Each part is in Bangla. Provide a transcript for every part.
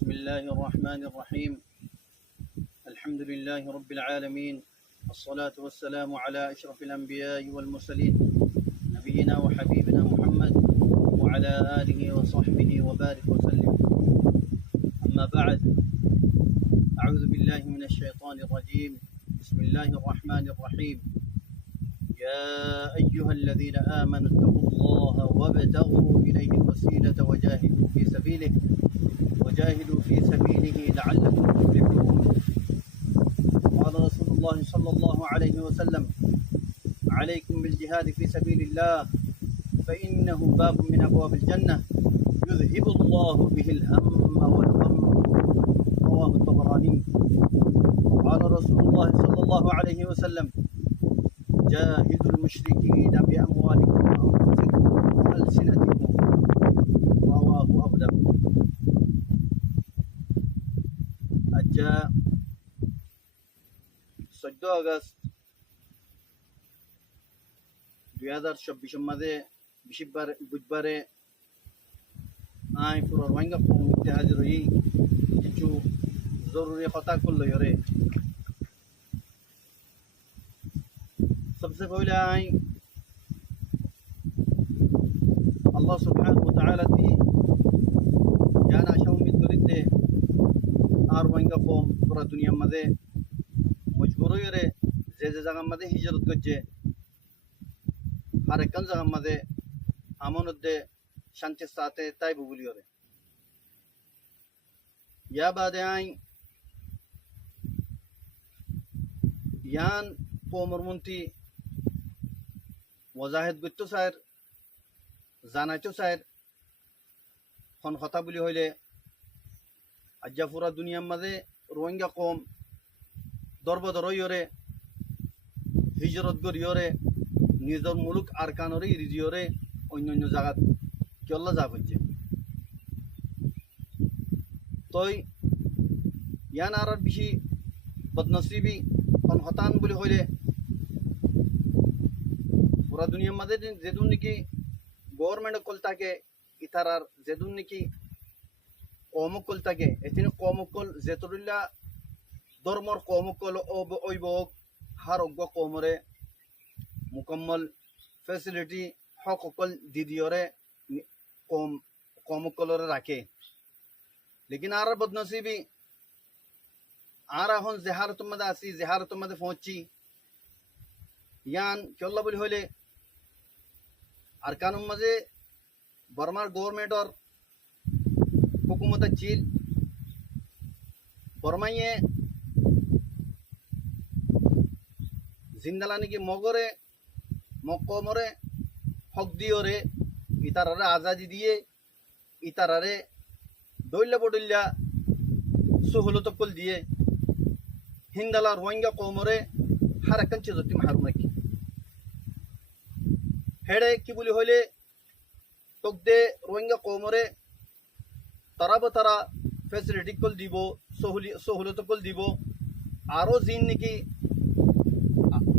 بسم الله الرحمن الرحيم. الحمد لله رب العالمين، الصلاة والسلام على أشرف الأنبياء والمرسلين، نبينا وحبيبنا محمد وعلى آله وصحبه وبارك وسلم. أما بعد، أعوذ بالله من الشيطان الرجيم. بسم الله الرحمن الرحيم. يا أيها الذين آمنوا اتقوا الله وابتغوا إليه الوسيلة وجاهدوا في سبيله لعلكم تفلحون. قال رسول الله صلى الله عليه وسلم: عليكم بالجهاد في سبيل الله فإنه باب من أبواب الجنة يذهب الله به الهم والغم. رواه الطبراني. قال رسول الله صلى الله عليه وسلم: جاهدوا المشركين بأموالكم وأنفسكم وألسنتكم. رواه أبو داود. আজ্জা 14 আগস্ট 2024 মাঝে বুধবারে আই পুরো রোহিঙ্গা কমিউনিটি হাজির হই কিছু জরুরি কথা করল রে। सबसे पहले आई अल्लाह सुब्हानहु व तआला ती ज्ञान आशा उम्मीद करीते আর রোহিঙ্গা কম পুরা দুনিয়ার মাঝে মজবুর হয়ে যে জায়গার মাঝে হিজরত করছে আর একখান জায়গার মাঝে আমনদে শান্তির সাথে তাই বুবুলি করে ইয়া বাদে আই ইয়ান কমরমন্ত্রী ওয়াজাহিদ গুত্ত স্যার জানাইতো স্যার খন কথা বলি হইলে আজ্জা পুরা দুনিয়ার মাঝে রোহিঙ্গা কম দরবদর ইয়রে হিজরত গরিয়রে নিজের মুলুক আরকানরে ইরিজিয়রে অন্য অন্য জায়গাত কিয়ল্লা যা হচ্ছে তই ইয়ান আর বেশি বদনসিবি খন হতান বলি হইলে পুরা দুনিয়ার মাঝে যেদুন নাকি গভর্নমেন্ট কল থাকে ইতারার যেদুন নাকি কমকল থাকে এদিন কমকল যেতরিল্লা ধর্মর কমকল অভিভাবক হার অজ্ঞ কমরে মুকম্মল ফেসিলিটি হকল দিদিওরে কমকলরে রাখে। লেকিন আর বদনসিবি আর এখন জেহারত মধ্যে আসি জেহারত মধ্যে পৌঁছি ইয়ান কেল্লা বলি হইলে আর কানুন মাঝে বর্মার গভর্নমেন্টর হুকুমত চিল বর্মাইয়ে জিন্দালা নাকি মগরে মকমরে হক দিয়রে ইতারারে আজাদি দিয়ে ইতারারে দৈল্লা বডল্লা সহলতকল দিয়ে হিন্দালা রোহিঙ্গা কমরে হারাকান চেজতি মাহারু নাকি হেডে কি বলি হইলে তকদে রোহিঙ্গা কমরে তারা ফেসিলিটি কল দিব সহলত কল দিব আরও জিন নাকি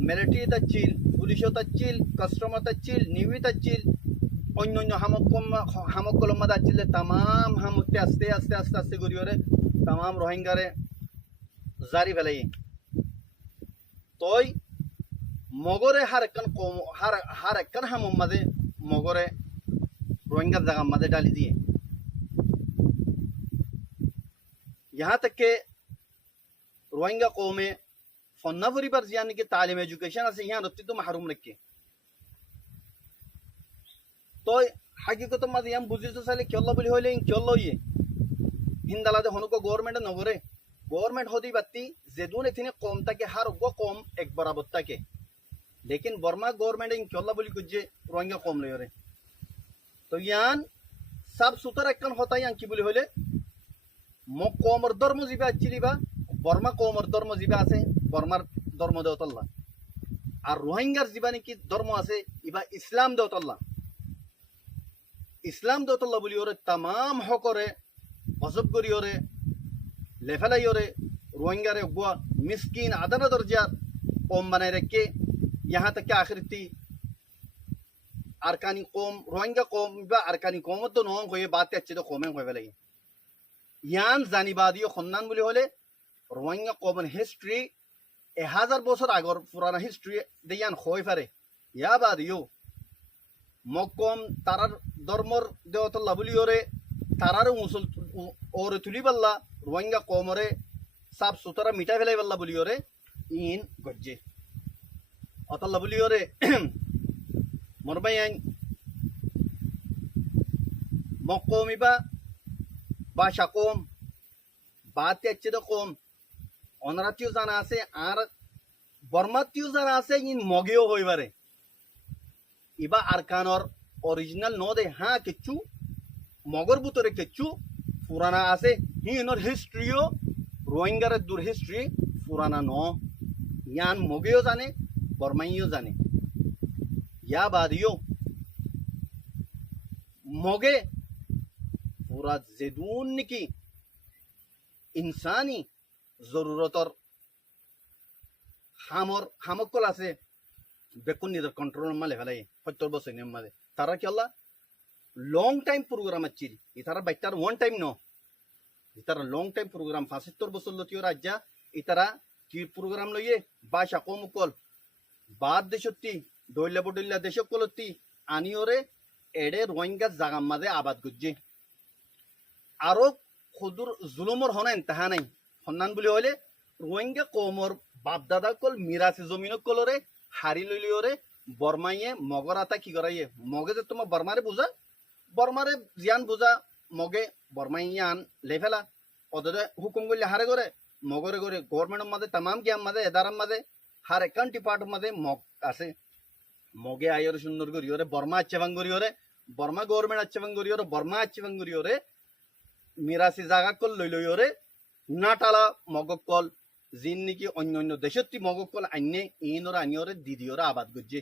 মিলিটারি তাচ্ছিল পুলিশও তাচ্ছিল কাস্টমার তাচ্ছিল নিউই তাচ্ছিল অন্য অন্য হামকল মাদা আচ্ছিলে তামাম হামতে আস্তে আস্তে আস্তে আস্তে করিওরে তামাম রোহিঙ্গারে জারি ফেলাই তই মগরে হার একখান হামম মাঝে মগরে রোহিঙ্গার জায়গার মাঝে ডালি দিয়ে यहाँ तक के रोहिंगा कौमे फन्ना परिवार यानी कि तालीम एजुकेशन से यहाँ रत्ती तो महरूम रखे तो हकीकत मत यहाँ बुझी तो साले क्यों बोली होले क्यों ये हिंदाला दे होने को गवर्नमेंट नगरे गवर्नमेंट होती बत्ती जेदून इतने कौम तक के हर वो कौम एक बराबर तक के लेकिन बर्मा गवर्नमेंट इन क्यों बोली कुछ रोहिंगा कौम ले रहे तो यहाँ सब सुतर एक होता है यहाँ की बोली होले মক কমর ধর্ম জিবা চিলিবা বর্মা কমর ধর্ম জিবা আছে বর্মার ধর্ম দেওতল্লা আর রোহিঙ্গার জিবা নাকি ধর্ম আছে ইবা ইসলাম দেওতল্লা বলি ওরে তামাম হকরে হজব করি ওরে লেফেলাই ওরে রোহিঙ্গারে গুয়া মিসকিন আদানা দরজার কম বানাই রেখে ইহা থেকে আখরিতি আরকানি কম রোহিঙ্গা কম বা আরকানি কম তো নং হয়ে বাতে আছে তো কমে হয়ে ফেলে ইয়ান জানিবাদীয় সন্ধান বুলি হলে রোহিঙ্গা কমন হিস্ট্রি 1000 বছর আগর পুরানা হিস্ট্রি দেয়ান হয়ে পারে ইয়া বাদিও মকম তারার ধর্মর দেওতল্লা বুলি ওরে তারার মুসল ওরে তুলি পাল্লা রোহিঙ্গা কমরে সাফ সুতরা মিটাই ফেলাই পাল্লা বুলি ওরে ইন গজ্জে অতল্লা বুলি ওরে মরবাই আইন মকমিবা ভাষা কম বাতে আছে তো কম অনারাতিও জানা আছে আর বর্মাতিও জানা আছে ইন মগেও হইবারে ইবা আরকানর অরিজিনাল ন দে হ্যাঁ কিচ্ছু মগর ভিতরে কিচ্ছু পুরানা আছে হিনর হিস্ট্রিও রোহিঙ্গারের দূর হিস্ট্রি পুরানা ন ইয়ান মগেও জানে বর্মাইও জানে ইয়া বাদিও মগে পুরা যেদুন নাকি ইনসানি জরুরতর হামকল আছে বেকুন নিজের কন্ট্রোল মালে ফেলাই 70 বছর মাঝে তারা কি আল্লাহ লং টাইম প্রোগ্রাম আছিল ইতারা বাইটার ওয়ান টাইম ন ইতারা লং টাইম প্রোগ্রাম 75 বছর লতিও রাজ্যা ইতারা কি প্রোগ্রাম লইয়ে ভাষা কমকল বাদ দেশত্তি দৈল্লা বডল্লা দেশকলতি আনিওরে এডে রোহিঙ্গা জাগাম মাঝে আবাদ গুজ্জে আরো খুদুর জুলুমর হনা ইন্তাহা নাই সন্ধান বুলি হলে রোহিঙ্গা কমর বাপদাদা কল মিরাসি জমিন কলরে হারি লইলিওরে বর্মাইয়ে মগর আতা কি করাইয়ে মগে যে তোমার বর্মারে বুঝা বর্মারে জিয়ান বুঝা মগে বর্মাইয়ান লেফেলা ওদের হুকুম করলে হারে করে মগরে করে গভর্নমেন্টের মাঝে তামাম গিয়াম মাঝে এদারাম মাঝে হার একান ডিপার্টের মাঝে মগ আছে মগে আইরে সুন্দর করিওরে বর্মা আচ্ছেবাং করিওরে বর্মা গভর্নমেন্ট আচ্ছেবাং করিওরে বর্মা আচ্ছেবাং করিওরে মিরাসি জাগা কল লইলইওরে নাটালা মগক কল জিন নাকি অন্য অন্য দেশত্তি মগক কল আইনে ইনর আনিওরে দিদিওরে আবাদ গজ্জে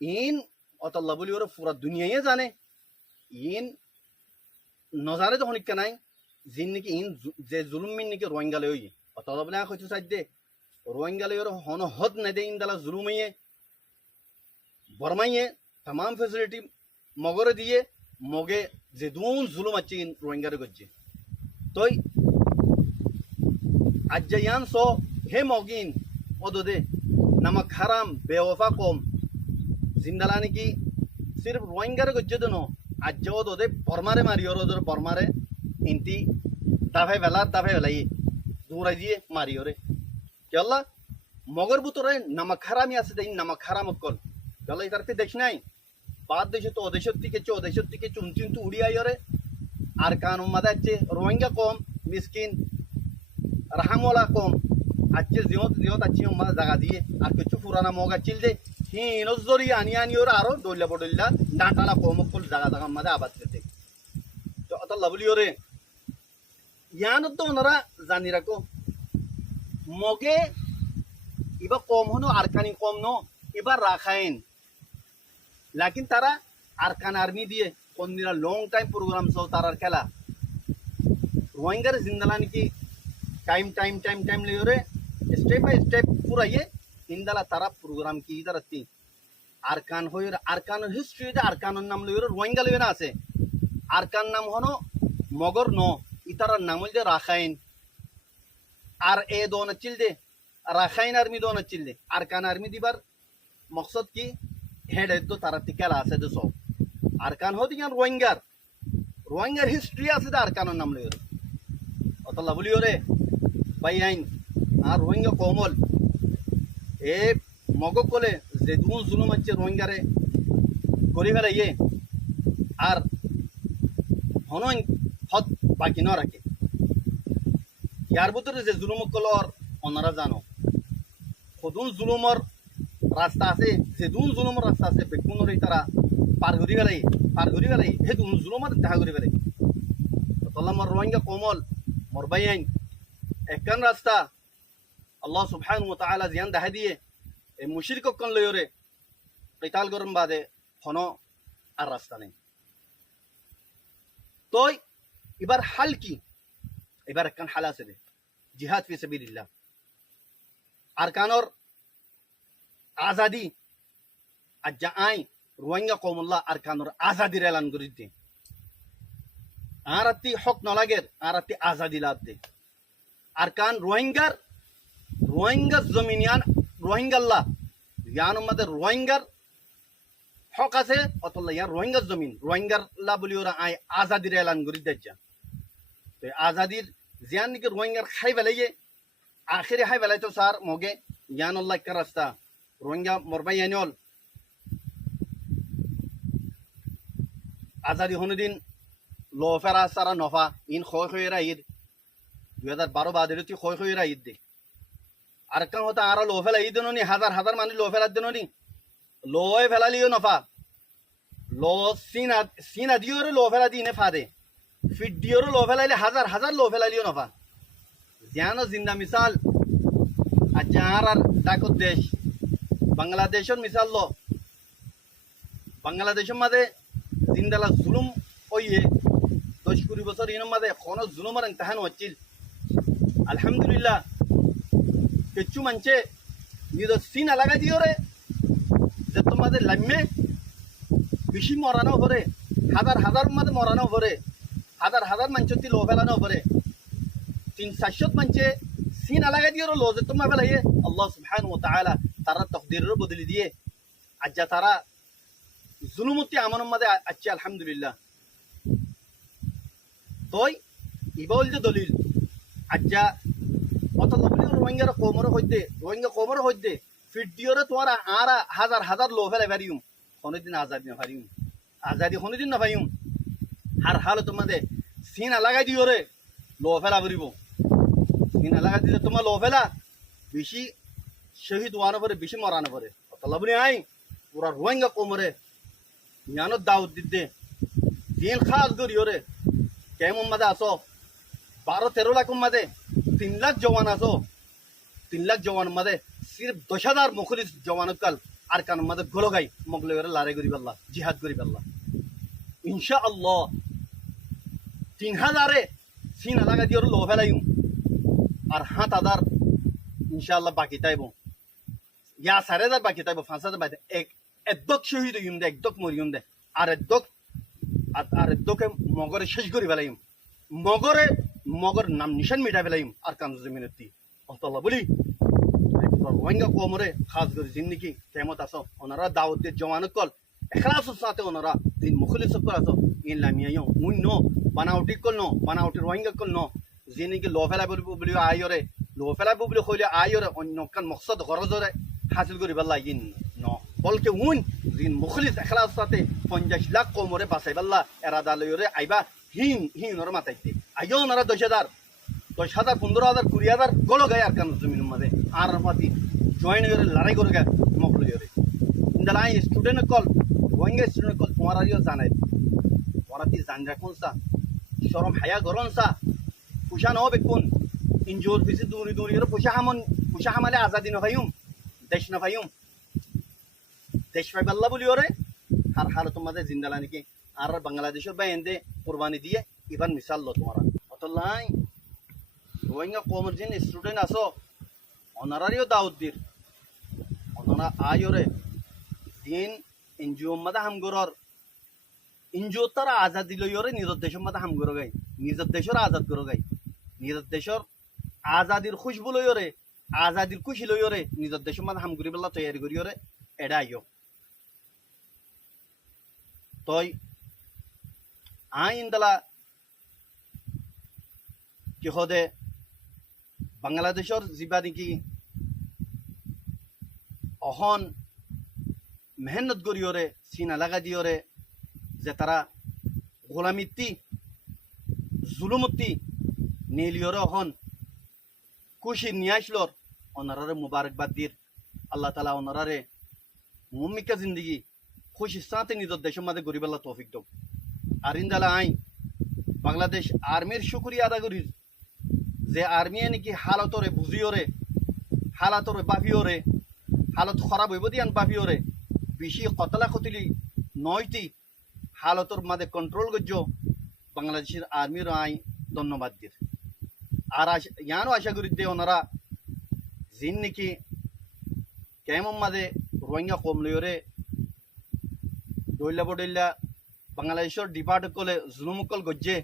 ইন অতল্লা বলি ওরে পুরা দুনিয়ায় জানে ইন নজারে যখন ইকা নাই জিন নাকি ইন যে জুলুমিন নাকি রোহিঙ্গালে ওই অতল্লা বলে হইতে চাই দে রোহিঙ্গালে ওরে হন হদ না দে ইন্দালা জুলুমাইয়ে বর্মাইয়ে तमाम फैसिलिटी मगरे दिए मगे जेदून जुलुम अच्छी रोहिंगारे गज्जे तो अज्जयान सो हे मोगिन ओदोदे नमक हराम बेवफा कोम जिंदलाने की सिर्फ रोहिंगारे गज्जे दोनो अज्ज ओदोदे बर्मारे मारी और ओदोर बर्मारे इंती दाफे वेलाई दूर आइए मारी ओरे क्या मगर बुतोरे नमक हरामी आसे दे नमक हराम कल चलो इधर पे देखना ही बात देशो तो ओदेशत्ती के चुनचिन तो उड़ी आई रे आर कानून मदाचे रोहिंग्या कोम मिस्किन रहमोला कोम अच्छे जियोत अच्छी मदा जगह दिए आर कुछ पुराना मोगा चिल दे ही नजरी आनी और आरो डोल्ला बडोल्ला डांटाला कोम कुल जगह मदा आबाद करते तो अत लवली रे यान तो नरा जानी रखो मोगे इबा कोम होनो आरकानी कोम नो इबा राखाइन लेकिन तारा आरकान आर्मी दिए कौन दिना लॉन्ग टाइम प्रोग्राम सो तारा खेला रोहिंगर जिंदलानी की टाइम ले रे स्टेप बाय स्टेप पूरा ये इंदला तारा प्रोग्राम की इधर आती आरकान हो आरकान हिस्ट्री दे आरकान नाम ले रोहिंगा ले ना आसे आरकान नाम होनो मगर नो इतारा नाम दे राखाइन आर ए दोन चिल दे राखाइन आर्मी दोन चिल दे आरकान आर्मी दिबार मकसद की हेड है तो तारा तिकेला आसे दो सो आरकान होती क्या रोहिंगर हिस्ट्री आसे दे आरकान नाम ले अतल्ला बोलियो रे भाई आइन आ रोहिंगा कोमल ए मगो कोले जेदुन जुलुम अच्छे रोहिंगारे करी फेला ये आर हनो हद बाकी न रखे यार बुतरे जे जुलुम कलर ओनारा जानो खुदुन जुलुमर रास्ता से जेदुन जुलुमर रास्ता से बेकुन रे तारा पार घुरी गेलै हे दुन जुलुमर ता घुरी गेलै तल्ला मर रोहिंगा कोमल मर भाई आइन एकन रास्ता अल्लाह सुब्हानहु व तआला जियान दाह दिए ए मुशरिक कन लयो रे किताल गरम बादे हनो আর রাস্তা নেই তো এবার হাল কি এবার একখান হাল আছে দে জিহাদ ফি সাবিলিল্লাহ আরকানর আজাদি আজ্জা আই রোহিঙ্গা কওমুল্লাহ আরকানর আজাদির এলান করিতে আর আত্তি হক নলাগের আর আত্তি আজাদি লাদে আর কান রোহিঙ্গা জমিনিয়ান রোহিঙ্গাল্লাহ ইয়ান আমাদের রোহিঙ্গার হক আছে অতল্লা ইয়ার রোহিঙ্গার জমিন রোহিঙ্গাল্লাহ বলি ওরা আই আজাদির এলান করি দেখা তো আজাদির জিয়ান নাকি রোহিঙ্গার খাই বেলাইয়ে আখেরে খাই বেলাই তো স্যার মগে ইয়ান আল্লাহ একটা রাস্তা রোহিঙ্গা মরবাই ইয়ানল আজাদি হনুদিন লো ফেরা সারা নফা ইন খয়েরা ঈদ 2012 বাদের খয়েরা ঈদ দে আর কান হতা আর লো ফেলা ঈদ নি হাজার হাজার মানুষ লো ফেলা দেন নি লোয়ে ফেলালিও নফা লো সিনা দিওর লো ফেলা দিনে ফাদে ফিট দিওর লো ফেলাইলে হাজার হাজার লো ফেলালিও নফা জানো জিন্দা মিসাল আচ্ছা আর ডাকত দেশ বাংলাদেশের মিসাল লো বাংলাদেশের মাঝে জিন্দালা জুলুম ওইয়ে 10-20 বছর ইনের মাঝে কোনো জুলুমের ইমতিহান হচ্ছিল আলহামদুলিল্লাহ কিছু মানছে নিজের সিনা লাগাই দিও রে যে তোমাদের লাম্যে বেশি মরানো পরে হাজার হাজার মাঝে মরানো পরে হাজার হাজার মাঞ্চতি লো ফেলানো পরে 300 মানছে সিনা লাগাই দিও লো যে তোমার ফেলাইয়ে আল্লাহ সুবহানাহু ওয়া তাআলা তারা তকদিরের বদলি দিয়ে আজ্জা তারা জুলুমতি আমানের মাঝে আছে আলহামদুলিল্লাহ তই ইবল যে দলিল আজ্জা অত রোহিঙ্গার কোমর হইতে ফিট দিওরে তোমার আর হাজার হাজার লো ফেলে পারিম কোনোদিন আজাদি না পারিম আজাদি কোনোদিন না পাইম আর হালো তোমাদের সিনা লাগাই দিওরে লো ফেলা পড়িব সিনা লাগাই দিলে তোমার লো ফেলা বেশি শহীদ হওয়ানো পরে বেশি মরানো পরে অত লাভনি আই পুরা রোহিঙ্গা কোমরে জ্ঞানত দাউদ দিতে দিন খাস করিওরে কেমন মাঝে আসো 12-13 লাখ মাঝে 3 লাখ জওয়ান আসো 3 লাখ জওয়ান মাঝে সির্ফ 10,000 মুখলিস জওয়ান কাল আর কান মাঝে গোলো গাই মগলে লড়াই করি পাল্লা জিহাদ করি পাল্লা ইনশাআল্লাহ 3,000 সিনা লাগা দিওর লো ফেলাইম আর 7,000 ইনশাআল্লাহ বাকি তাইব ইয়া 4,000 বাকি তাইব 5,000 বাকি একদক শহীদ হইম দে একদক মরিম দে আর একদকে মগরে শেষ করি ফেলাইম মগর নাম নিশান মিটা ফেলাইম আর কান জমিনতি অতলা বলি রোহিঙ্গা কোমরে খাস করে জিন্দিগি কেমত আসো ওনারা দাওয়াত দিয়ে জওয়ান কল এখলাসের সাথে ওনারা দিন মুখলিস কল আসো ইন লামিয়াইও মুই নো বানাউটি কল নো বানাউটি রোহিঙ্গা কল নো জিনিগি লো ফেলা বলি আইরে লো ফেলা বলি কইলে আইরে অন্য কান মকসদ গরজরে হাসিল করি পাল্লা ইন নো বলকে উন দিন মুখলিস এখলাস সাথে 50 লাখ কোমরে বাসাই পাল্লা এরাদা লইরে আইবা হিন ওর মাথাইতে আইও ওনারা 10,000 15,000 20,000 গোলো গায়ে আর কান জমিনের মাঝে আর পাতি জয়েন করে লড়াই করে গে মকলে করে ইন্দালাই স্টুডেন্ট কল রোহিঙ্গা স্টুডেন্ট কল তোমার আরিও জানাই ওরাতি জান রাখুন সা শরম হায়া গরন সা পুষা ন বেকুন ইনজোর ফিসি দূরি করে পুষা হামালে আজাদি না ভাইম দেশ না ভাইম দেশ ভাই আল্লাহ বলি ওরে আর হাল তোমাদের জিন্দালা নাকি আর বাংলাদেশের বাইন্দে কুরবানি দিয়ে ইবান মিসাল লো তোমার অতলাই রোহিঙ্গা কোমর যিনি স্টুডেন্ট আসো অনারারিও দাউদ দির অনারা আয়োরে দিন এনজিও মাদা হামগরর এনজিও তারা আজাদি লইরে নিজের দেশের মাদা হামগর গাই নিজের দেশের আজাদ করো গাই নিজের দেশের আজাদির খুশবু লইরে আজাদির খুশি লইরে নিজের দেশের মাদা হামগরি বেলা তৈরি করিরে এডা আইও তই আইন দালা কি হদে বাংলাদেশের যা নাকি অহন মেহনত করিওরে সিনা লাগা দিওরে যে তারা গোলামিত্তি জুলুমত্তি নীলিওরে অহন খুশি নিয়ে আসলোর ওনারারে মুবারকবাদ দির আল্লাহ তালা ওনারারে মুমিকা জিন্দগি খুশির সাথে নিজের দেশের মাঝে গরিবাল্লা তৌফিক দো আর ইন্দালা আই বাংলাদেশ আর্মির শুক্রিয়া আদা করি যে আর্মি নাকি হালতরে বুঝিওরে হালাতরে বাফিওরে হালত খারাপ হইব দিয়ান বাফিওরে বেশি কতলা কতলি নয়টি হালতর মাঝে কন্ট্রোল করছো বাংলাদেশের আর্মির আই ধন্যবাদ দির আর ইয়ানও আশা করি দে ওনারা জিন নাকি কেমন মাঝে রোহিঙ্গা কম লইরে ডইলা বডইলা বাংলাদেশের ডিপার্ট কলে জুলুমকল গজ্জে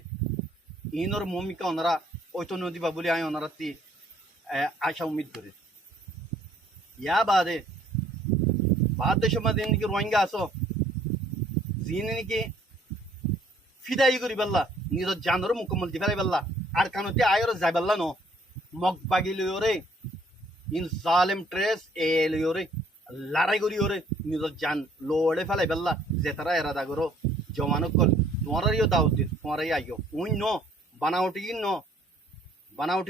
ইনর ভূমিকা ওনারা ঐতন্য দিবা বলে আমি ওনারা আশা উম্মিদ করি। ইয়া বাদে দেশের মধ্যে নাকি রোহিঙ্গা আসো যিনি নাকি ফিদাই করি পেল্লা নিজের জানর মুকম্মল দি ফেলাই পেল্লা আর কানতে আয়র যাই পেল্লা ন মগ বাগি লইরে ইন জালেম ট্রেস এ লইরে লড়াই করি ওরে নিজের জান লড়ে ফেলাই পেল্লা যে তারা এরাদা করো জমানো কল তোমারও দাওয়াত দিন তোমারাই আইও উই ন বানাউটি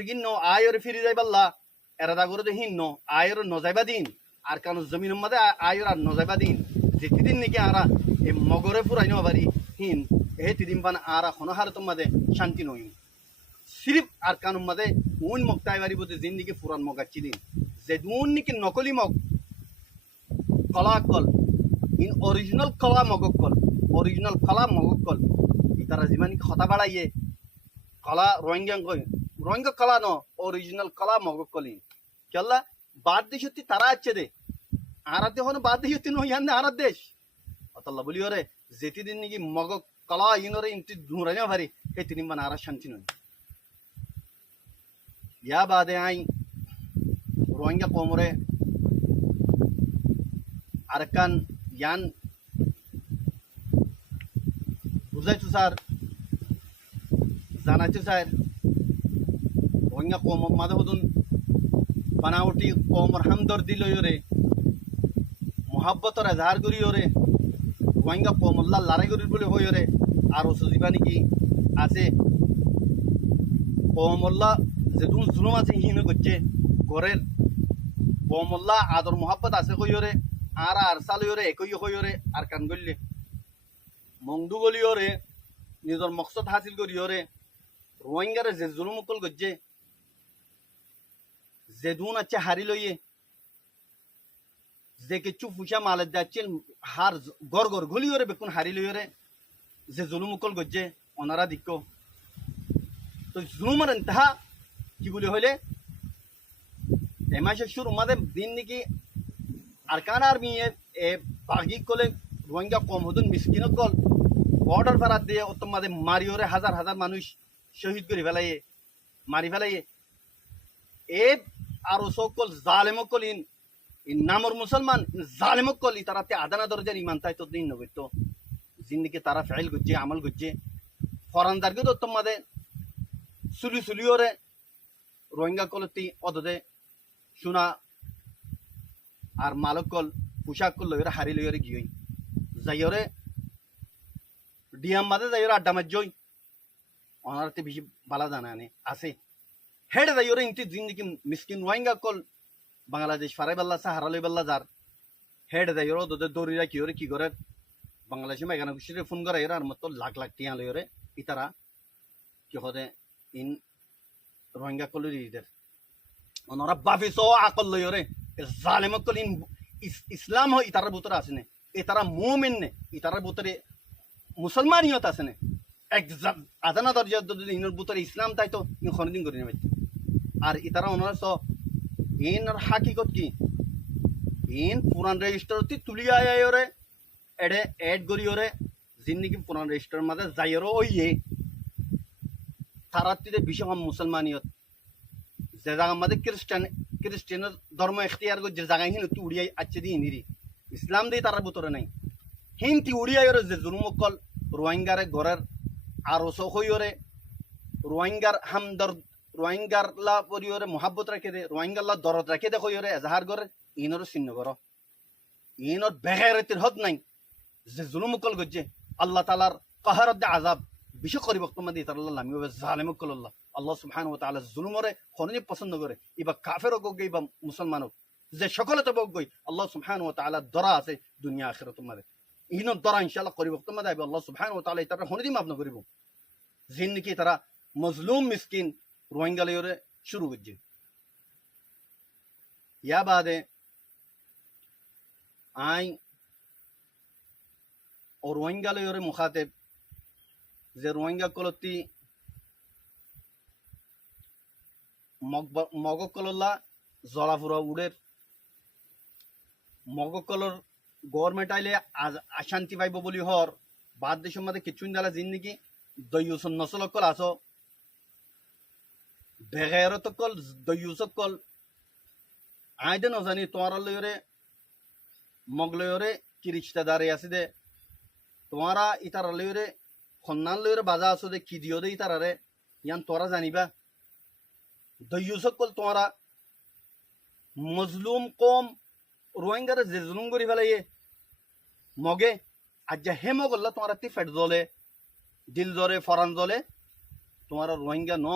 কিন ন আয়র ফিরে যাই পেল্লা এরাদা করে তো হিন ন আয়র নজাইবা দিন আর কারণ জমিনের মধ্যে আয়র আর নজাইবা দিন যেদিন নাকি আরা এই মগরে ফুরাই ন পারি হিন এই তিদিন পান আরা হনহার তোমাদের শান্তি নই সিরিফ আর কানুন মাদে উন মগতাই বাড়ি বলতে জিন্দিগি ফুরান মগাচ্ছি দিন যে দুন নাকি নকলি মগ কলা কল ইন অরিজিনাল কলা মগকল অরিজিনাল কলা মগকল ইতারা যিমান হতা বাড়াইয়ে কলা রোহিঙ্গা কলা ন অরিজিনাল কলা মগকলি কেলা বাদ দেশ হতে তারা আছে দে আরাত হন বাদ দেশ হতে নই হান আরাত দেশ অতল্লা বলি ওরে যেতি দিন নাকি মগ কলা ইনরে ইনতি ধুরাই না ভারি হে তিন বান আরা শান্তি নই ইয়া বাদে আই রোহিঙ্গা কোমরে আরকান ইয়ান বুঝাইছো স্যার জানাইছো স্যার রোহিঙ্গা কোম মাদে হদুন বানাওটি কোমর হামদর্দি লইরে মোহাব্বতর এজাহার করিওরে রোহিঙ্গা কোমল্লা লড়াই করি বলে হইরে আর সুজিবা নাকি আছে কোমল্লা যেদুন জুলুম আছে হিন করছে ঘরের কোমল্লা আদর মোহাব্বত আছে কইরে আর আরসাল হইরে একই হইরে আর কান গললে মংদু গলিওরে নিজের মকসদ হাসিল করিওরে রোহিঙ্গারে যে জুলুম কল করছে যেদুন আছে হারি লইয়ে যে কিছু ফুসা মালে যাচ্ছেন হার গড় গড় গলিওরে বেকুন হারি লইরে যে জুলুম কল করছে ওনারা দিক তো জুলুমের ইন্তহা কি বলে হইলে এমাসের শুরু মাদে দিন নাকি আরকান আর্মি এ বাগি কলে রোহিঙ্গা কম হতুন মিসকিন কল বর্ডার ফেরাত দিয়ে অত মাদে মারিওরে হাজার হাজার মানুষ শহীদ করে ফেলাইয়ে মারি ফেলাইয়ে এ আর সকল জালেমকল ইন নামর মুসলমান জালেমকল ই তারা আদানা দরজার ইমান তাই তো দিন নবে তো জিন্দিকে তারা ফেল করছে আমল করছে ফরানদারকে তো তোমাদের সুলিওরে রোহিঙ্গা কলতি অদদে সোনা আর মালকল পোশাক কল লইরে হারি লইরে গিয়ে যাইরে ডিয়াম মাদে যাইরে আড্ডা মারজই অনারতে বেশি বালা জানা আনে আছে হেডে যাইরে ইনতি জিন্দিগি মিসকিন রোহিঙ্গা কল বাংলাদেশ ফারাই বাল্লা সাহারা লই বাল্লা যার হেডে যাইরে দদে দৌড়িরা কি করে বাংলাদেশে মেঘানা খুশিরে ফোন করে আর মতো লাখ লাখ টিয়া লইরে ইতারা কি হদে ইন রোহিঙ্গা কলের ইদের ওনারা বাফিস আকল লইরে জালেমকল ইন ইসলাম হয় ইতারার ভিতরে আছে না এতারা মুমিন নে ইতারার ভিতরে মুসলমানিয়ত আছে না এক আদানা দরজা ইনের ভিতরে ইসলাম তাই তো খনদিন করে নেবে আর ইতারা ওনারা তো ইনর হাকিকত কি ইন পুরান রেজিস্টারতে তুলি আয়রে এডে এড করিওরে জিন্দিগি পুরান রেজিস্টার মাঝে যাইরো ওইয়ে তারাতিতে বিশেষ মুসলমানিয়ত যে জায়গা আমাদের খ্রিস্টান ধর্ম এখতিয়ার করে যে জায়গায় হিন তুই উড়িয়াই আছে দিয়ে নিরি ইসলাম দিয়ে তার ভিতরে নাই হিন্তি উড়িয়াই যে জুলুমকল রোহিঙ্গারে ঘরের আর হইরে রোহিঙ্গার হামদর রোহিঙ্গার লা পরিওরে মোহাব্বত রাখে দে রোহিঙ্গার লা দরদ রাখে দে হইরে এজাহার করে ইনর চিহ্ন কর ইনর বেগারতির হদ নাই যে জুলুমকল গজ্জে আল্লাহ তাআলার কাহার দে আযাব বিশেষ করে বক্তব্য দিয়ে তার আল্লাহ আমি জালেমকল আল্লাহ আল্লাহ সুবহানাহু ওয়া তাআলা জুলুমরে খননি পছন্দ করে ইবা কাফের হোক ইবা মুসলমান হোক যে সকলে তো বক গই আল্লাহ সুবহানাহু ওয়া তাআলা দরা আছে দুনিয়া আখিরাত মারে ইনো দরা ইনশাআল্লাহ করিব তোমাদের আইব আল্লাহ সুবহানাহু ওয়া তাআলা তার খননি মাফ না করিব জিন কি তারা মজলুম মিসকিন রোহিঙ্গা লইরে শুরু করছে ইয়া বাদে আই ও রোহিঙ্গা লইরে মুখাতেব যে রোহিঙ্গা কলতি মগকলল্লা জলাফুরা উড়ের মগকলর গভর্নমেন্ট আইলে অশান্তি পাইব বলি হর বাদ দেশের মধ্যে কিছু দালা জিন্দিগি দৈয়সন নসলকল আসো বেগেরত কল দয়ুসক কল আইদে নজানি তোমার লয়রে মগ লয়রে কি রিশতেদারে আছে দে তোমারা ইতার লয়রে খন্নান লয়রে বাজা আছো দে কি দিও দে ইতারারে ইয়ান তোরা জানিবা দয়ুসক কল তোমারা মজলুম কম রোহিঙ্গারে যে জুলুম করি ফেলাইয়ে মগে আজ্জা হে মগল্লা তোমার তি ফেট জ্বলে দিল জ্বলে ফরান জ্বলে তোমার রোহিঙ্গা ন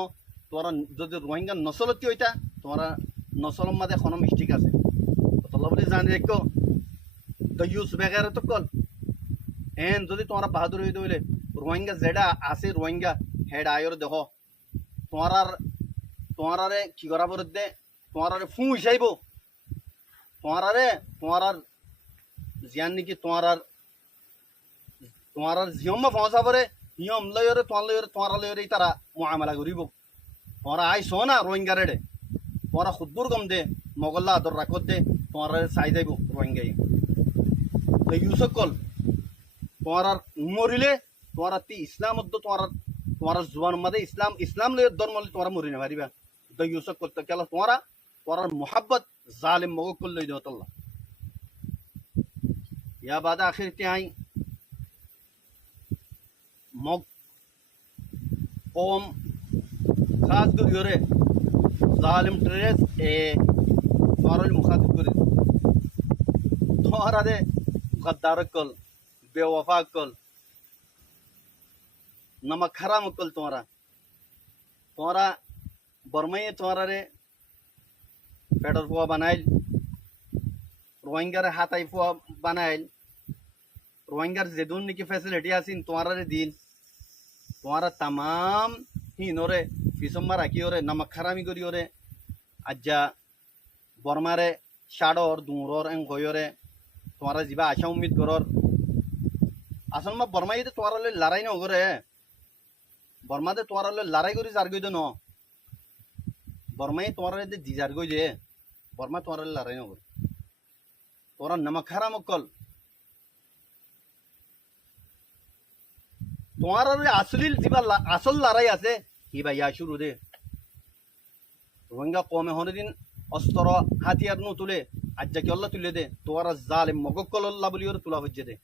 তোমার যদি রোহিঙ্গা নসলতি হইতা তোমার নসলম মাঝে কোনো মিস্টেক আছে তল্লা বলে জানি রেখো দয়ুস বেগারে তো কল এন যদি তোমার বাহাদুর হইতে হইলে রোহিঙ্গা যেটা আছে রোহিঙ্গা হেড আয়র দেহ তোমারে কি করা বলতে তোমারে ফু হিসাইব তোমার জিয়ান নাকি তোমার জিয়ম পৌঁছা পরে নিয়ম লয়রে তোমার লয়রে তারা মুআমালা করিব তোমার আইস না রোহিঙ্গা রেডে তোমার খুদ্দুর কম দে মগল্লা আদর রাখত দে তোমার চাই যাইব রোহিঙ্গাই ইউসক কল তোমার মরিলে তোমার তি ইসলাম তোমার জুবান মাদে ইসলাম লয় ধর্ম তোমার মরি না পারিবা ইউসক করতে কেন তোমার মোহাব্বত জালিম মগকুল লই দেওয়া या बाद आखिर क्या आई मग ओम खास गुरियोरे जालिम ट्रेस ए तोरल मुखातिब गुरि तोरा दे गद्दार कल बेवफा कल नमक हराम कल तोरा बर्मई तोरा रे पेट्रोल फुआ बनाइल रोहिंगार हाथाई फुआ बनाइल रोहिंगार जेदुन निकी फैसिलिटी आसिन तुम्हारा दिल तुम्हारा तमाम ही नोरे फिसम्मा राखी ओरे नमक खरामी करी ओरे आज्जा बर्मारे शाडोर दूर एंग गोयोरे तुम्हारा जीवा आशा उम्मीद करोर असल में बर्मा ये तुम्हारा ले लड़ाई न होगरे बर्मा दे तुम्हारा ले लड़ाई करी जार गई दो न बर्मा ये तुम्हारा ले दी जार गई जे बर्मा तुम्हारा ले लड़ाई न होगरे তোরা নমক হারাম কল তোমার আসলিল যিবা আসল লড়াই আছে কি ভাই শুরু দে রোহিঙ্গা কমে হনদিন অস্ত্র হাতিয়ার নু তুলে আজ্জা কি আল্লাহ তুলে দে তোরা জালিম মগকল আল্লাহ বলি ওর তুলা হজ্জে দে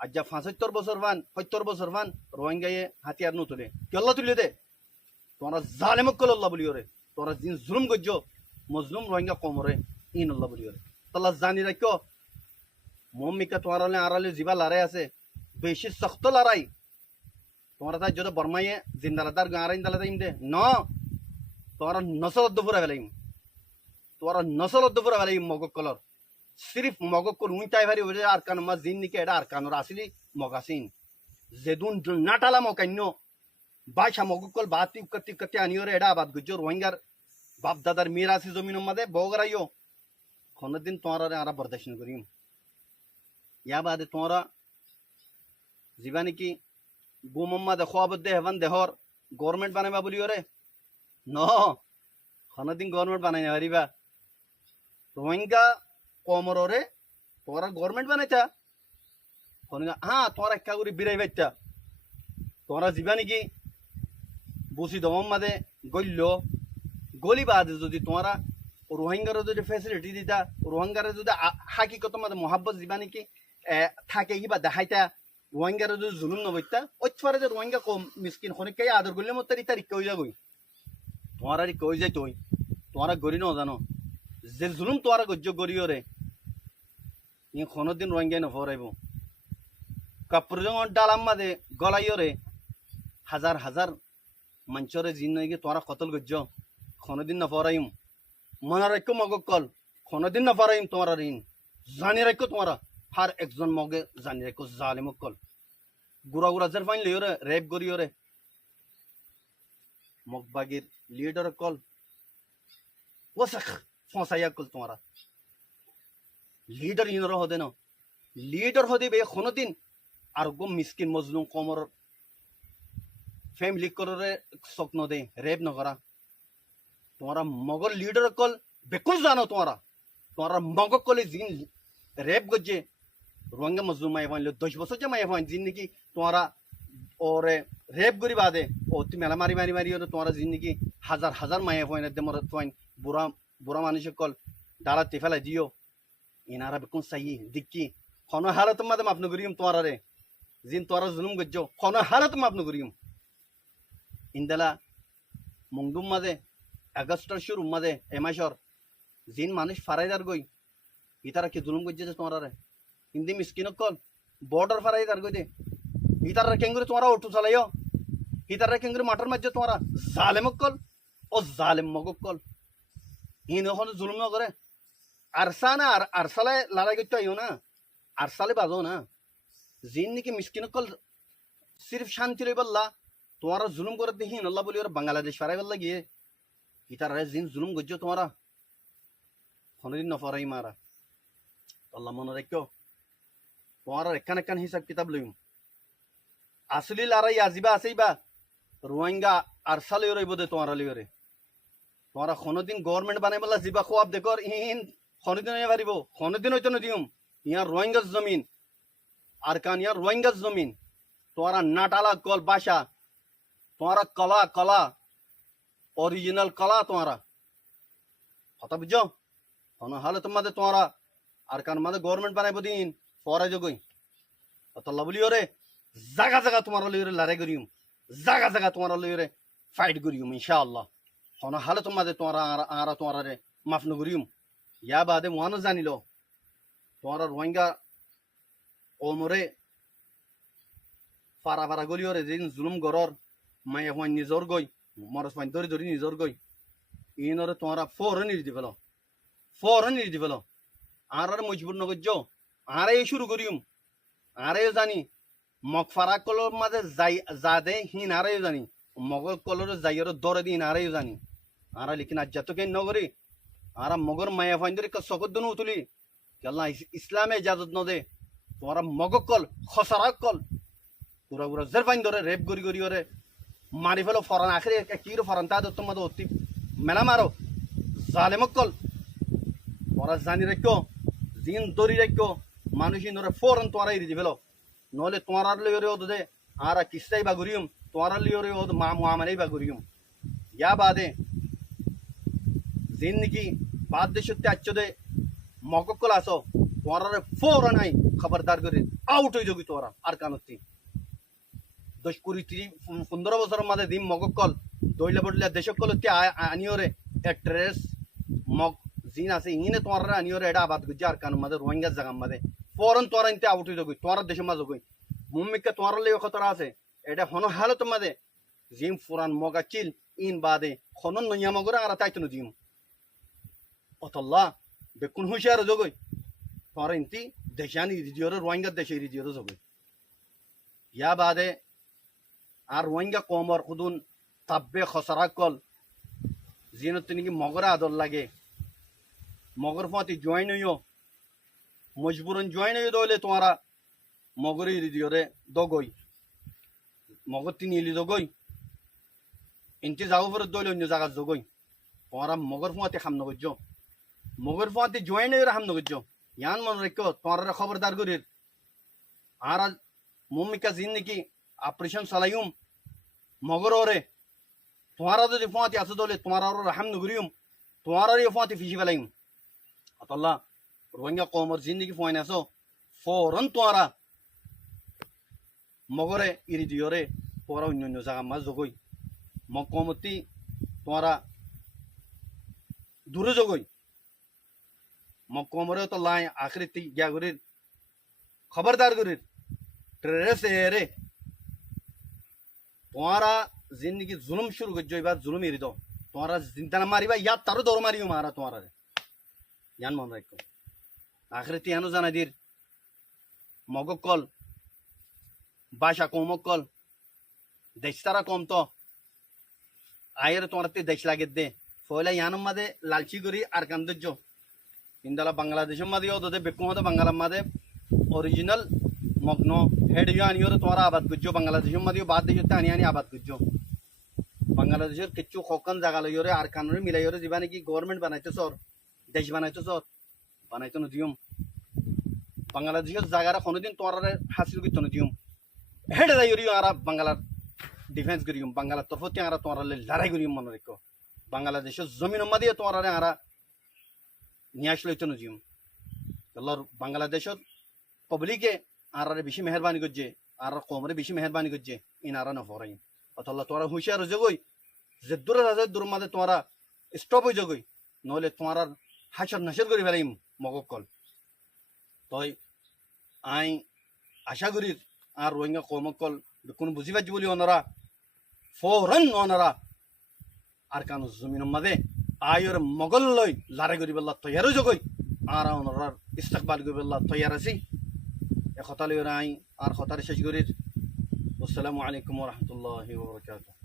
আজ্জা ৭৫ বছর ভান ৭০ বছর ভান রোহিঙ্গায়ে হাতিয়ার নু তুলে কি আল্লাহ তুলে দে তোরা জালিম কল আল্লাহ বলি ওরে তোরা জিন জুলুম গজ্জো মজলুম রোহিঙ্গা কমরে ইন আল্লাহ বলি ওরে तला जानी रखो मम्मी का तुम्हारा आराले जीवा लड़ाई आसे बेशी सख्त लड़ाई तुम्हारा था जो बर्मा ये जिंदालादार गारा इंदालादा इमदे न तुम्हारा नस्ल दुफुरा वाला तुम्हारा नस्ल दुफुरा वाला मगक कलर सिर्फ मगक को ऊंचाई भारी वजह आरकान मा जिन निके एडा आरकान और असली मगासिन जेदुन नाटाला मकान्नो बादशाह मगक कल बाती कत्ती कत्ती आनी और एडा बात गुजर रोहिंगार बाप दादार मीरासी जमीनों मदे बोगरायो खन दिन तुम्हारा आरा बर्दाश्त करीम या बाद तुम्हारा जीवानी की गुमम्मा देखो अब दे हवन देहर गवर्नमेंट बने बोलियो रे न खन दिन गवर्नमेंट बनाई हरीबा रोहिंगा कोमरो रे तुम्हारा गवर्नमेंट बने था हाँ तुम्हारा क्या करी बिराई बच्चा तुम्हारा जीवानी की बुसी दम मादे गल्लो गली बाद जो तुम्हारा रोहिंगार जो फैसिलिटी दीता रोहिंगार जो हाकिकत मत मोहब्बत जीवानी की থাকে কিবা দেখাইতা রোহিঙ্গার जो जुलुम नबैता ओछफारे जो रोहिंगा को मिस्किन खने के आदर करले मत तारी कई जागई तुम्हारा री कई जाय तोई तुम्हारा गरी न जानो जे जुलुम तुम्हारा गज्जो गरियो रे इन खनो दिन रोहिंगा न फराइबो कपरजों डालाम मादे गलाइयो रे हजार हजार मंचरे जिन नगे तुम्हारा कतल गज्जो खनो दिन न फराइम मना रखो मगो कल खनो दिन न फराइम तुम्हारा ऋण जानी रखो तुम्हारा हर एक जन मगे जानी रखो जालिम कल गुरा गुरा जर फाइन लियो रे रेप करियो रे मगबागिर लीडर कल वसख फसाया कल तुम्हारा लीडर इन रहो देनो लीडर हो दे बे खनो दिन আর গো মিসকিন মজলুম কমর ফ্যামিলি করে স্বপ্ন দে রেপ ন করা তোমারা মগর লিডার কল বেকুল জানো তোমারা মগর কলে জিন রেপ গজে রোহিঙ্গা মজলুম মাই ফাইন 10 বছর যে মাই ফাইন জিন নাকি তোমারা ওরে রেপ করি বাদে ও তুমি মেলা মারি মারি মারি ওরে তোমার জিন্দিগি হাজার হাজার মায়ে ফয়েন দে মরে ফয়েন বুড়া বুড়া মানুষ কল দাঁড়াতে ফেলাই দিও ইনারা বেকুন সাই দিক্কি কোন হালত মাদে মাপন করিম তোমার রে জিন তোমার জুলুম গজ্জো কোন হালত মাপন করিম ইন্দালা মুংদুম মাদে আগস্টর শুরু মাদে এমাসর জিন মানুষ ফারাইদার গই ইতারা কি জুলুম গজ্জে তোমার রে হিন্দি মিসকিন কল বর্ডার ফারাইদার গই দে ইতারা কেঙ্গুরি তোমার অটো চালাইও ইতারা কেঙ্গুরি মাটার মাঝে তোমার জালেম কল ও জালেম মগ কল ইন এখন জুলুম ন করে আরসা না আর আরসালে লড়াই করতে আইও না আরসালে বাজো না জিন নাকি মিসকিন কল সির্ফ শান্তি রই বললা তোমার জুলুম করে দেখি আল্লাহ বলি ওরা বাংলাদেশ ফারাই বললা গিয়ে ইতারা জিন জুলুম গজ্জো তোমারা কোনদিন নফরাই মারা আল্লাহ মনে রাখো তোমার এখান এখান হিসাব কিতাব লইম আসলি লড়াই আজিবা আছেইবা রোহিঙ্গা আরসালে রইব দে তোমার লিওরে তোমার কোনদিন গভর্নমেন্ট বানাই বললা জিবা খোয়াব দেখর ইন কোনদিন হয়ে পারিব কোনদিন হইতো নদিম ইয়ার রোহিঙ্গা জমিন আর কান ইয়ার রোহিঙ্গা জমিন তোমার নাটালা কল ভাষা তোমার কলা কলা অরিজিনাল কলা তোমার কথা বুঝছো কোন হালে তোমাদের তোমার আর কান মাদে গভর্নমেন্ট বানাইব দিন পরে যোগই অতল্লা বলি ওরে জায়গা জায়গা তোমার লইরে লড়াই করিম জায়গা জায়গা তোমার লইরে ফাইট করিম ইনশাআল্লাহ কোন হালে তোমাদের তোমার আর তোমার রে মাফ নকরিম ইয়া বাদে মহানো জানিল তোমার রোহিঙ্গা ওমরে ফারা ফারা গলিওরে যেদিন জুলুম গরর মায়ে হইন নিজর গই মরস পাইন ধরি ধরি নিজর গই ইনরে তোমার ফোরন নিজ দিবেল আর মজবুর নগজ্য আরে শুরু করিম আরে জানি মগ ফারা কলর মাঝে যাই যা দে হিন আরে জানি মগল কলর যাইয়ের দরে দিন আরে জানি আর লিখিন আজ যত কেন নগরি আর মগর মায়া ফাইন ধরে সকত দনু তুলি কেলা ইসলামে ইজাজত ন দে তোমার মগ কল খসরা কল পুরা পুরা জের ফাইন ধরে রেপ করি করি ওরে মারি ফেলো ফরান আখরি কির ফরান তা তোমাদের অতি মেলা মারো জালেমক কল তোরা জানি রাখো জিন দরি রাখো মানুষই ধরে ফোরন তোরা ইরি দিবেল নহলে তোমার লিওরে ওদ দে আর কিস্তাই বা ঘুরিম তোমার লিওরে ওদ মা মুআমালাই বা ঘুরিম ইয়া বাদে জিন নাকি বাদ দেশতে আচ্ছ দে মককল আসো তোমার ফোরন নাই খবরদার করে আউট হয়ে যাবি তোরা আর কানতি 10-20-15 বছরের মাঝে দিম মককল দইলে বদলে দেশকল আনিওরে এট্রেস মক জিন আছে ইনে তোমার আনিওরে এটা আবাদ গুজি আর কান মাঝে রোহিঙ্গা জায়গা মাঝে ফরন তোরা ইনতে আউট হয়ে যাবি তোমার দেশের মাঝে গই মুম্মিকে তোমার লেগে খতরা আছে এটা হন হালত মাঝে জিম ফুরান মগা চিল ইন বাদে খনন নইয়া মগরে আর তাইতো জিম অতল্লা বেকুন হুঁশিয়ার জগই তোমার ইনতি দেশানি রিজিওরে রোহিঙ্গা দেশে রিজিওরে জগই ইয়া বাদে আর রোহিঙ্গা কমর খুদুন তাব্বে খসরা কল জিনত তিনি মগরে আদর লাগে মগর ফাঁতি জয়েন হইও মজবুরন জয়েন হইও দলে তোমারা মগরে দিওরে দগই মগর তিনি ইলি দগই ইনতে যাও ফেরত দলে অন্য জায়গা জগই তোমারা মগর ফাঁতি খাম নগজ্য মগর ফাঁতি জয়েন হইও খাম নগজ্য ইয়ান মনে রেখো তোমার খবরদার করির আর মুমিকা জিন নাকি অপারেশন চালাইম মগর ওরে তোমারা যদি ফাঁতি আছে দলে তোমার রাহাম নগরিম তোমার ফাঁতি ফিসি ফেলাইম আল্লাহ রোহিঙ্গা কমর জিন্দিগি ফোন আসো ফরন তোরা মগরে ইরি দিওরে তোরা অন্য অন্য জায়গা মাছ জগই মগ কমতি তোরা দূরে জগই মগ কমরে তো লাই আখরি গিয়া করির খবরদার করির ট্রেস রে তোরা জিন্দিগি জুলুম শুরু করছো এবার জুলুম এরি দাও তোরা চিন্তা না মারিবা ইয়ার তারও দৌড় মারিও মারা তোমারা ইয়ান মনে রাখো আখরে তিয়ানো জানা দির মগক কল বাসা কমক কল দেশ তারা কম তো আয়ের তোমার দেশ লাগে দে ফলে ইয়ানোর মাঝে লালচি করি আর কান্দর্য ইন্দালা বাংলাদেশের মাঝে ওদের বেকুম হতো বাংলার মাঝে অরিজিনাল মগ্ন হেড আনিও তোমার আবাদ করছো বাংলাদেশের মাঝে বাদ দেশে আনি আনি আবাদ করছো বাংলাদেশের কিছু খকান জায়গা লইরে আর কানুরে মিলাইরে যাবা নাকি গভর্নমেন্ট বানাইতে সর দেশ বানাইতে সর বানাইতে নদিয়ম বাংলাদেশের জায়গাটা কোনোদিন তোমার হাসিল করতে নদিয়ম হেডে যাই করিও আর বাংলার ডিফেন্স করিম বাংলার তরফতে আর তোমার লড়াই করিম মনে রেখো বাংলাদেশের জমিন দিয়ে তোমার আর নিয়ে আসলে তো নজিম আল্লাহর বাংলাদেশের পাবলিকে আর বেশি মেহরবানি করছে আর কমরে বেশি মেহরবানি করছে ইনারা নফরাই অথবা তোরা হুঁশিয়ার জগই যে দূরে আছে দূর মাঝে তোমরা স্টপ হয়ে জগই নহলে তোমার হাসর নাসর করে ফেলাইম মগকল তই আই আশা করি আর রোহিঙ্গা কমকল কোনো বুঝি পাচ্ছি বলি ওনারা ফৌরন ওনারা আর কানো জমিন মাঝে আয়র মগল লই লড়াই করি পেলা তৈয়ারও জগই আর ওনার ইস্তেকবাল করি পেলা তৈয়ার আছি এ কথা লই আই আর কথার শেষ করি আসসালামু আলাইকুম ওয়া রাহমাতুল্লাহি ওয়া বারাকাতুহু